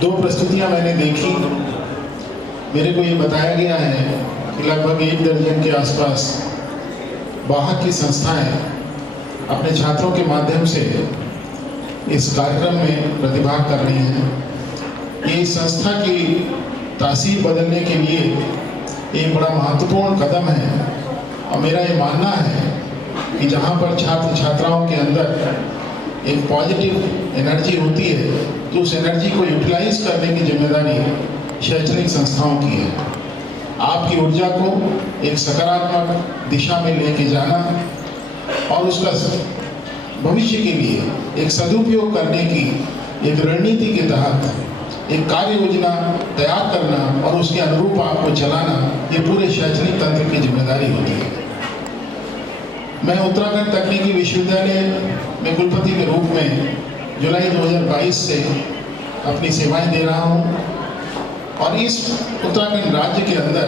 दो प्रस्तुतियां मैंने देखी। मेरे को ये बताया गया है कि लगभग 1 दर्जन के आसपास बाहर की संस्थाएं अपने छात्रों के माध्यम से इस कार्यक्रम में प्रतिभाग कर रही हैं। ये संस्था की तासीर बदलने के लिए एक बड़ा महत्वपूर्ण कदम है और मेरा ये मानना है कि जहाँ पर छात्र छात्राओं के अंदर एक पॉजिटिव एनर्जी होती है तो उस एनर्जी को यूटिलाइज करने की जिम्मेदारी शैक्षणिक संस्थाओं की है। आपकी ऊर्जा को एक सकारात्मक दिशा में लेके जाना और उसका भविष्य के लिए एक सदुपयोग करने की एक रणनीति के तहत एक कार्य योजना तैयार करना और उसके अनुरूप आपको चलाना, ये पूरे शैक्षणिक तंत्र की जिम्मेदारी होती है। मैं उत्तराखंड तकनीकी विश्वविद्यालय में कुलपति के रूप में जुलाई 2022 से अपनी सेवाएं दे रहा हूं और इस उत्तराखंड राज्य के अंदर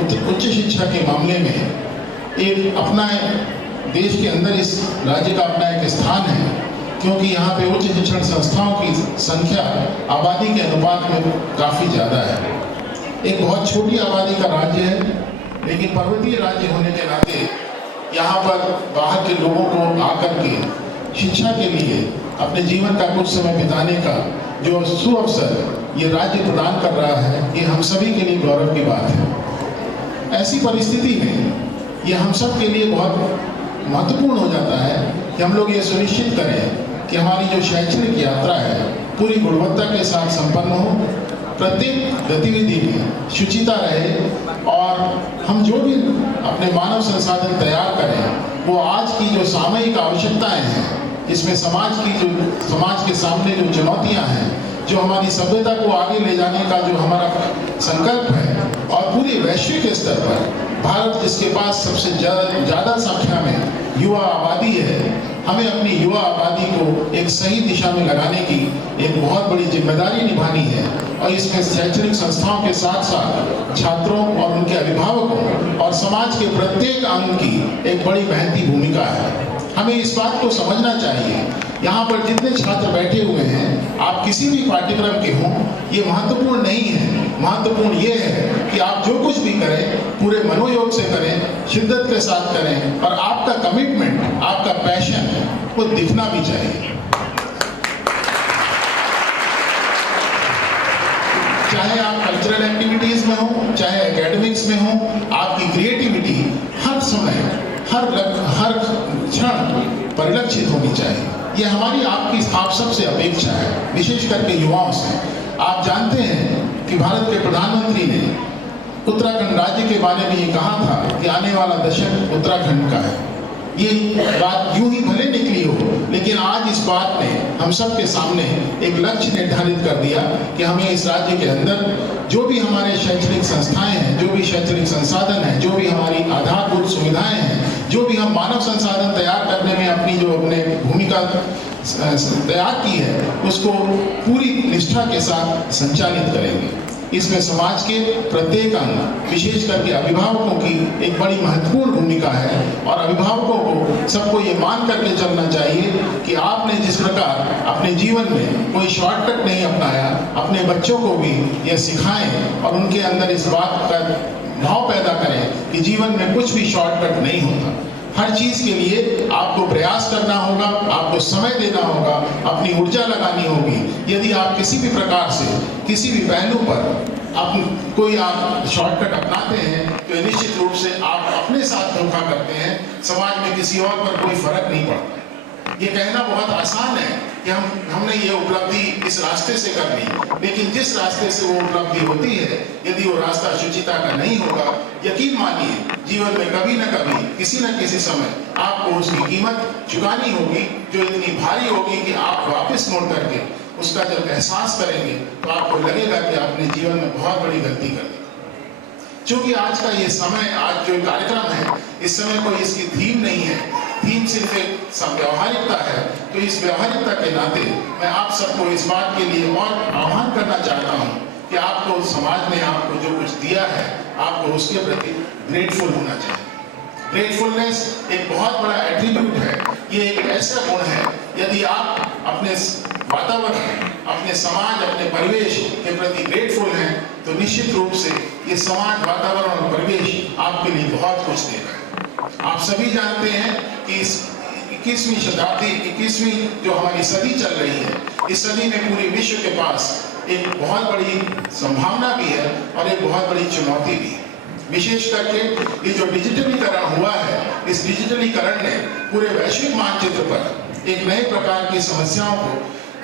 उच्च शिक्षा के मामले में एक अपना देश के अंदर इस राज्य का अपना एक स्थान है, क्योंकि यहाँ पे उच्च शिक्षण संस्थाओं की संख्या आबादी के अनुपात में काफ़ी ज़्यादा है। एक बहुत छोटी आबादी का राज्य है, लेकिन पर्वतीय राज्य होने के नाते यहाँ पर बाहर के लोगों को आकर के शिक्षा के लिए अपने जीवन का कुछ समय बिताने का जो सुअवसर ये राज्य प्रदान कर रहा है, ये हम सभी के लिए गौरव की बात है। ऐसी परिस्थिति में ये हम सब के लिए बहुत महत्वपूर्ण हो जाता है कि हम लोग ये सुनिश्चित करें कि हमारी जो शैक्षणिक यात्रा है पूरी गुणवत्ता के साथ संपन्न हो, प्रत्येक गतिविधि में शुचिता रहे और हम जो भी अपने मानव संसाधन तैयार करें वो आज की जो सामयिक आवश्यकताएं हैं, इसमें समाज के सामने जो चुनौतियां हैं, जो हमारी सभ्यता को आगे ले जाने का जो हमारा संकल्प है और पूरे वैश्विक स्तर पर भारत जिसके पास सबसे ज़्यादा संख्या में युवा आबादी है, हमें अपनी युवा आबादी को एक सही दिशा में लगाने की एक बहुत बड़ी जिम्मेदारी निभानी है और इसमें शैक्षणिक संस्थाओं के साथ साथ छात्रों और उनके अभिभावकों और समाज के प्रत्येक अंग की एक बड़ी महती भूमिका है। हमें इस बात को समझना चाहिए, यहाँ पर जितने छात्र बैठे हुए हैं, आप किसी भी पाठ्यक्रम के हों, ये महत्वपूर्ण नहीं है। महत्वपूर्ण ये है कि आप जो कुछ भी करें पूरे मनोयोग से करें, शिद्दत के साथ करें और आपका कमिटमेंट, आपका पैशन वो दिखना भी चाहिए। चाहे आप कल्चरल एक्टिविटीज में हो, चाहे एकेडमिक्स में हो, आपकी क्रिएटिविटी हर समय हर क्षण परिलक्षित होनी चाहिए। ये हमारी आप सबसे अपेक्षा है, विशेष करके युवाओं से। आप जानते हैं कि भारत के प्रधानमंत्री ने उत्तराखंड राज्य के बारे में ये कहा था कि आने वाला दशक उत्तराखंड का है। ये बात यूं ही भले निकली हो, लेकिन आज इस बात ने हम सब के सामने एक लक्ष्य निर्धारित कर दिया कि हमें इस राज्य के अंदर जो भी हमारे शैक्षणिक संस्थाएं हैं, जो भी शैक्षणिक संसाधन हैं, जो भी हमारी आधारभूत सुविधाएं हैं, जो भी हम मानव संसाधन तैयार करने में अपनी जो अपने भूमिका तैयार की है, उसको पूरी निष्ठा के साथ संचालित करेंगे। इसमें समाज के प्रत्येक अंग, विशेष करके अभिभावकों की एक बड़ी महत्वपूर्ण भूमिका है और अभिभावकों को सबको ये मान करके चलना चाहिए कि आपने जिस प्रकार अपने जीवन में कोई शॉर्टकट नहीं अपनाया, अपने बच्चों को भी ये सिखाएं और उनके अंदर इस बात का भाव पैदा करें कि जीवन में कुछ भी शॉर्टकट नहीं होता। हर चीज के लिए आपको प्रयास करना होगा, आपको समय देना होगा, अपनी ऊर्जा लगानी होगी। यदि आप किसी भी प्रकार से किसी भी पहलू पर कोई आप शॉर्टकट अपनाते हैं तो निश्चित रूप से आप अपने साथ धोखा करते हैं, समाज में किसी और पर कोई फर्क नहीं पड़ता। ये कहना बहुत आसान है कि हमने ये उपलब्धि इस रास्ते से कर ली, लेकिन जिस रास्ते से वो उपलब्धि होती है, यदि वो रास्ता शुचिता का नहीं होगा, यकीन मानिए जीवन में कभी न कभी किसी न किसी समय आपको उसकी कीमत चुकानी होगी, जो इतनी भारी होगी कि आप वापस मुड़ करके उसका जब एहसास करेंगे तो आपको लगेगा कि आपने जीवन में बहुत बड़ी गलती कर दी। क्योंकि आज का ये समय, आज जो कार्यक्रम है, इस समय कोई इसकी थीम नहीं है, थीम सिर्फ एक व्यवहारिकता है। तो इस व्यवहारिकता के नाते मैं आप सबको इस बात के लिए और आह्वान करना चाहता हूँ कि आपको समाज ने आपको जो कुछ दिया है, आपको उसके प्रति ग्रेटफुल होना चाहिए। ग्रेटफुलनेस एक बहुत बड़ा एट्रीब्यूट है, ये एक ऐसा गुण है, यदि आप अपने वातावरण, अपने समाज, अपने परिवेश के प्रति ग्रेटफुल हैं, तो निश्चित रूप से ये समाज, वातावरण और परिवेश आपके लिए बहुत कुछ देगा। आप सभी जानते हैं कि इस 21वीं शताब्दी, 21वीं जो हमारी सदी चल रही है, इस सदी में पूरे विश्व के पास एक बहुत बड़ी संभावना भी है और एक बहुत बड़ी चुनौती भी है। विशेष करके ये जो डिजिटलीकरण हुआ है, इस डिजिटलीकरण ने पूरे वैश्विक मानचित्र पर एक नए प्रकार की समस्याओं को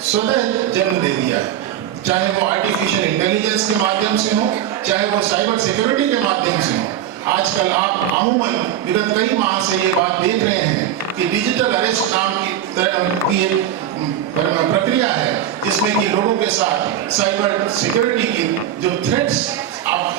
स्वतः जन्म दे दिया है। चाहे वो आर्टिफिशियल इंटेलिजेंस के माध्यम से हो, चाहे वो साइबर सिक्योरिटी के माध्यम से हो। आजकल आप अमूमन विगत कई माह से ये बात देख रहे हैं कि डिजिटल अरेस्ट नाम की एक प्रक्रिया है, जिसमें कि लोगों के साथ साइबर सिक्योरिटी की जो थ्रेट्स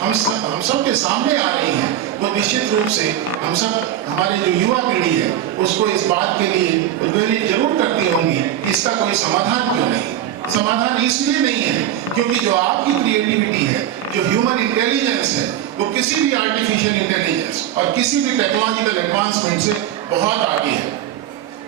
हम सब के सामने आ रही हैं, वो निश्चित रूप से हम सब, हमारे जो युवा पीढ़ी है, उसको इस बात के लिए उद्वेलित जरूर करती होंगी कि इसका कोई समाधान क्यों नहीं। समाधान इसलिए नहीं है क्योंकि जो आपकी क्रिएटिविटी है, जो ह्यूमन इंटेलिजेंस है, वो किसी भी आर्टिफिशियल इंटेलिजेंस और किसी भी टेक्नोलॉजिकल एडवांसमेंट से बहुत आगे है।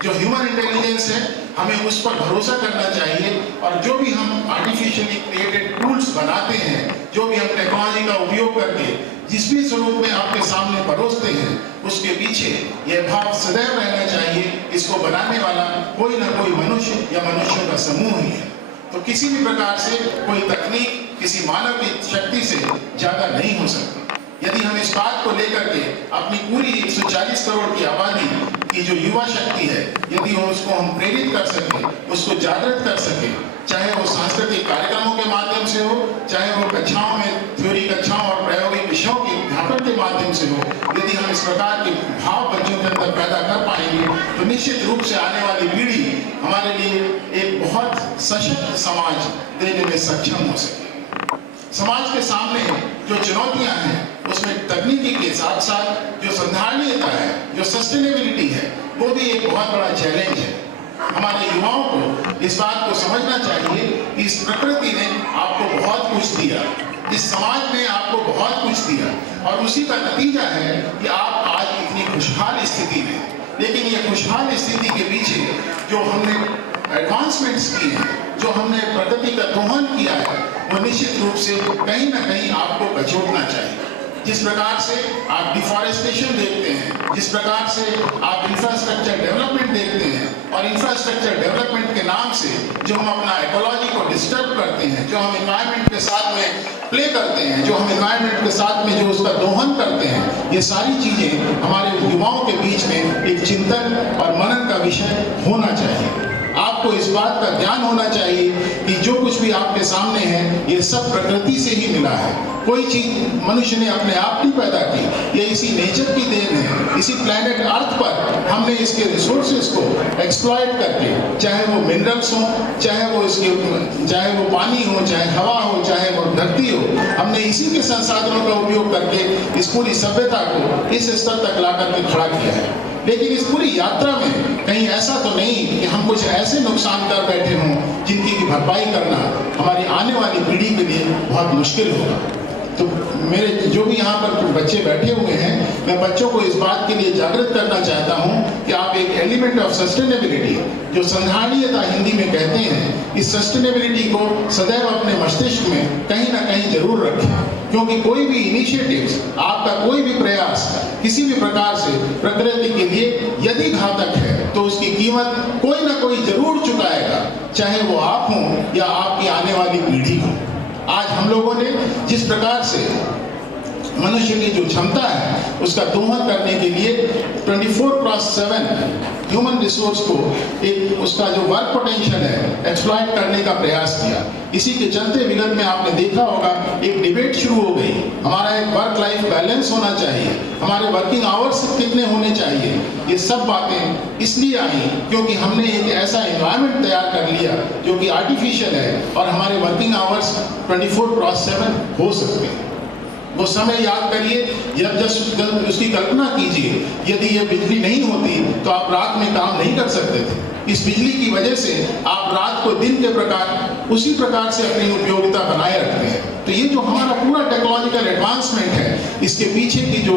जो ह्यूमन इंटेलिजेंस है, हमें उस पर भरोसा करना चाहिए, और जो भी हम आर्टिफिशियली क्रिएटेड टूल्स बनाते हैं, जो भी हम टेक्नोलॉजी का उपयोग करके जिस भी स्वरूप में आपके सामने परोसते हैं, उसके पीछे यह भाव सदैव रहना चाहिए, इसको बनाने वाला कोई ना कोई मनुष्य या मनुष्यों का समूह ही है। तो किसी भी प्रकार से कोई तकनीक किसी मानव की शक्ति से ज्यादा नहीं हो सकती। यदि हम इस बात को लेकर के अपनी पूरी 140 करोड़ की आबादी की जो युवा शक्ति है, यदि उसको हम प्रेरित कर सके, उसको जागृत कर सके, चाहे वो सांस्कृतिक कार्यक्रमों के माध्यम से हो, चाहे वो कक्षाओं में थ्योरी कक्षाओं और प्रायोगिक विषयों के अध्यापन के माध्यम से हो, यदि हम इस प्रकार के भाव बच्चों के अंदर पैदा कर पाएंगे, तो निश्चित रूप से आने वाली पीढ़ी हमारे लिए एक बहुत सशक्त समाज देने में सक्षम हो सके। समाज के सामने जो चुनौतियां हैं, उसमें तकनीकी के साथ साथ जो संधारणीयता है, जो सस्टेनेबिलिटी है, वो भी एक बहुत बड़ा चैलेंज है। हमारे युवाओं को इस बात को समझना चाहिए कि इस प्रकृति ने आपको बहुत कुछ दिया, इस समाज ने आपको बहुत कुछ दिया, और उसी का नतीजा है कि आप आज इतनी खुशहाल स्थिति में। लेकिन ये खुशहाल स्थिति के पीछे जो हमने एडवांसमेंट्स की हैं, जो हमने प्रगति का दोहन किया है, वो निश्चित रूप से कहीं ना कहीं आपको कचोटना चाहिए। जिस प्रकार से आप डिफॉरेस्टेशन देखते हैं, जिस प्रकार से आप इंफ्रास्ट्रक्चर डेवलपमेंट देखते हैं, और इंफ्रास्ट्रक्चर डेवलपमेंट के नाम से जो हम अपना इकोलॉजी को डिस्टर्ब करते हैं, जो हम एनवायरनमेंट के साथ में प्ले करते हैं, जो हम एनवायरनमेंट के साथ में जो उसका दोहन करते हैं, ये सारी चीजें हमारे युवाओं के बीच में एक चिंतन और मनन का विषय होना चाहिए। आपको इस बात का ज्ञान होना चाहिए कि जो कुछ भी आपके सामने है, ये सब प्रकृति से ही मिला है। कोई चीज मनुष्य ने अपने आप नहीं पैदा की, ये इसी नेचर की देन है। इसी प्लैनेट अर्थ पर हमने इसके रिसोर्सेज को एक्सप्लॉइट करके, चाहे वो मिनरल्स हो, चाहे वो पानी हो, चाहे हवा हो, चाहे वो धरती हो, हमने इसी के संसाधनों का उपयोग करके इस पूरी सभ्यता को इस स्तर तक ला करके खड़ा किया है। लेकिन इस पूरी यात्रा में कहीं ऐसा तो नहीं कि हम कुछ ऐसे नुकसान कर बैठे हों जिनकी की भरपाई करना हमारी आने वाली पीढ़ी के लिए बहुत मुश्किल होगा। तो मेरे जो भी यहाँ पर बच्चे बैठे हुए हैं, मैं बच्चों को इस बात के लिए जागृत करना चाहता हूँ कि आप एक एलिमेंट ऑफ सस्टेनेबिलिटी, जो संधारणीयता हिंदी में कहते हैं, इस सस्टेनेबिलिटी को सदैव अपने मस्तिष्क में कहीं ना कहीं जरूर रखें। क्योंकि कोई भी इनिशिएटिव्स, आपका कोई भी प्रयास किसी भी प्रकार से प्रकृति के लिए यदि घातक है, तो उसकी कीमत कोई ना कोई जरूर चुकाएगा, चाहे वो आप हों या आपकी आने वाली पीढ़ी हो। आज हम लोगों ने जिस प्रकार से मनुष्य की जो क्षमता है, उसका दोहन करने के लिए 24/7 ह्यूमन रिसोर्स को, एक उसका जो वर्क पोटेंशियल है, एक्सप्लॉइट करने का प्रयास किया। इसी के चलते विगत में आपने देखा होगा एक डिबेट शुरू हो गई, हमारा एक वर्क लाइफ बैलेंस होना चाहिए, हमारे वर्किंग आवर्स कितने होने चाहिए। ये सब बातें इसलिए आई क्योंकि हमने एक ऐसा एनवायरनमेंट तैयार कर लिया जो कि आर्टिफिशियल है, और हमारे वर्किंग आवर्स 24/7 हो सकते हैं। वो समय याद करिए, जब उसकी कल्पना कीजिए, यदि ये बिजली नहीं होती तो आप रात में काम नहीं कर सकते थे। इस बिजली की वजह से आप रात को दिन के प्रकार उसी प्रकार से अपनी उपयोगिता बनाए रखते हैं। तो ये जो हमारा पूरा टेक्नोलॉजिकल एडवांसमेंट है, इसके पीछे की जो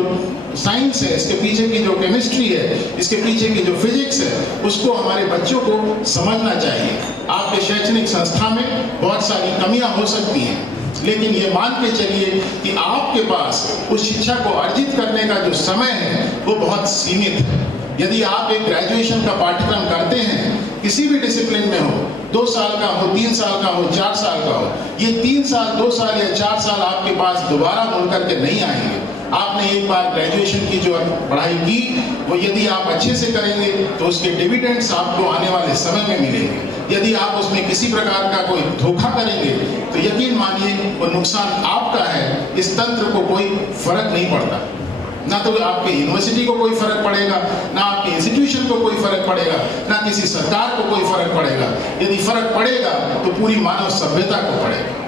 साइंस है, इसके पीछे की जो केमिस्ट्री है, इसके पीछे की जो फिजिक्स है, उसको हमारे बच्चों को समझना चाहिए। आपके शैक्षणिक संस्था में बहुत सारी कमियां हो सकती हैं, लेकिन ये मान के चलिए कि आपके पास उस शिक्षा को अर्जित करने का जो समय है वो बहुत सीमित है। यदि आप एक ग्रेजुएशन का पाठ्यक्रम करते हैं, किसी भी डिसिप्लिन में हो, 2 साल का हो, 3 साल का हो, 4 साल का हो, ये 3 साल, 2 साल या 4 साल आपके पास दोबारा मुड़ करके नहीं आएंगे। आपने एक बार ग्रेजुएशन की जो पढ़ाई की, वो यदि आप अच्छे से करेंगे तो उसके डिविडेंड्स आपको आने वाले समय में मिलेंगे। यदि आप उसमें किसी प्रकार का कोई धोखा करेंगे तो यकीन मानिए वो नुकसान आपका है, इस तंत्र को कोई फर्क नहीं पड़ता। ना तो आपके यूनिवर्सिटी को कोई फर्क पड़ेगा, ना आपके इंस्टीट्यूशन को कोई फर्क पड़ेगा, ना किसी सरकार को कोई फर्क पड़ेगा। यदि फर्क पड़ेगा तो पूरी मानव सभ्यता को पड़ेगा।